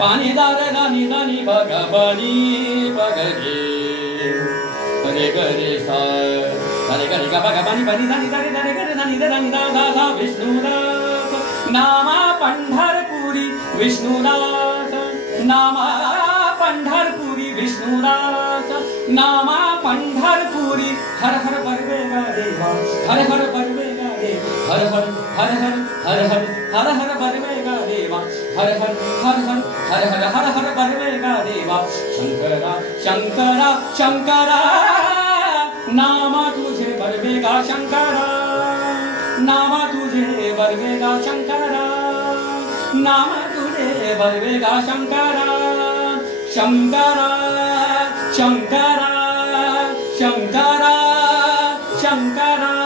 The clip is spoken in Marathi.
पाणी दार दानी दानी बघ बनी बघ रे रे गरे सा रे गरे गा बघ बनी बनी दानी दानी दानी गरे दानी दानी दा दा दा विष्णुदास नामा पंढरपुरी विष्णुदास नामा पंढरपुरी विष्णुदास नामा पंढरपुरी हर हर बरवेगा देवा हर हर बरवेगा देव हर हर हर हर हर हर हर हर बरवेगा देवा हर हर हर हर हर हर हर हर बरवेगा देवा शंकरा शंकरा शंकरा नामा तुझे बरवेगा शंकरा नामा तुझे बरवेगा शंकरा नामा तुझे बरवेगा शंकरा शंकरा शंकरा शंकरा शंकरा